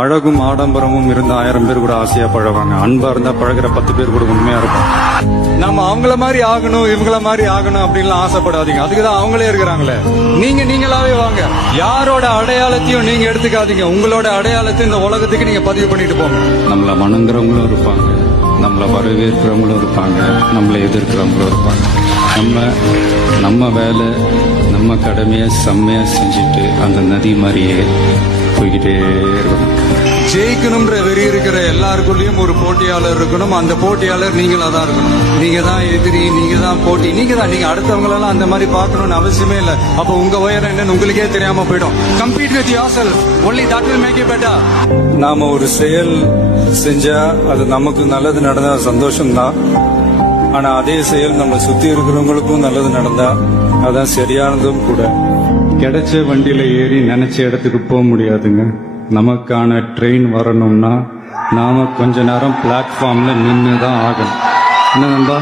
அழகும் ஆடம்பரமும் இருந்த 1000 பேர் கூட ஆசையா பழவாங்க. அன்பா இருந்தா பழகிற 10 பேர் கூட உண்மையா இருக்கும். நம்ம அவங்கள மாதிரி ஆகணும் இவங்கள மாதிரி ஆகணும் அப்படின்லாம் ஆசைப்படாதீங்க. அதுக்குதான் அவங்களே இருக்கிறாங்களே. நீங்களாவே வாங்க. யாரோட அடையாளத்தையும் நீங்க எடுத்துக்காதீங்க. உங்களோட அடையாளத்தை இந்த உலகத்துக்கு நீங்க பதிவு பண்ணிட்டு போங்க. நம்மள வணங்குறவங்களும் இருப்பாங்க, நம்மள வரவேற்கிறவங்களும் இருப்பாங்க, நம்மளை எதிர்க்கிறவங்களும் இருப்பாங்க. நம்ம வேலை நம்ம கடமையை செம்மையா செஞ்சுட்டு அந்த நதி மாதிரியே போய்கிட்டே இருக்கணும். ஜெயிக்கணும்ன்ற வெறி இருக்கிற எல்லாருக்குள்ளயும் ஒரு போட்டியாளர் இருக்கணும். அந்த போட்டியாளர் நீங்களா தான் இருக்கணும். நீங்க தான் எதிரி, நீங்க தான் போட்டி, நீங்க அடுத்தவங்களெல்லாம் அந்த மாதிரி பார்க்கணும்னு அவசியமே இல்லை. அப்போ உங்க உயரம் என்னன்னு உங்களுக்கே தெரியாம போயிடும். Compete with yourself, only that will make you better. நாம ஒரு செயல் செஞ்சா அது நமக்கு நல்லது நடந்தா சந்தோஷம்தான். ஆனா அதே செயல் நம்ம சுத்தி இருக்கிறவங்களுக்கும் நல்லது நடந்தா அதான் சரியானதும் கூட. கிடைச்ச வண்டியில ஏறி நினைச்ச இடத்துக்கு போக முடியாதுங்க. நமக்கான ட்ரெயின் வரணும்னா நாம கொஞ்ச நேரம் பிளாட்ஃபார்ம்ல நின்று தான் ஆகணும். என்ன நண்பா?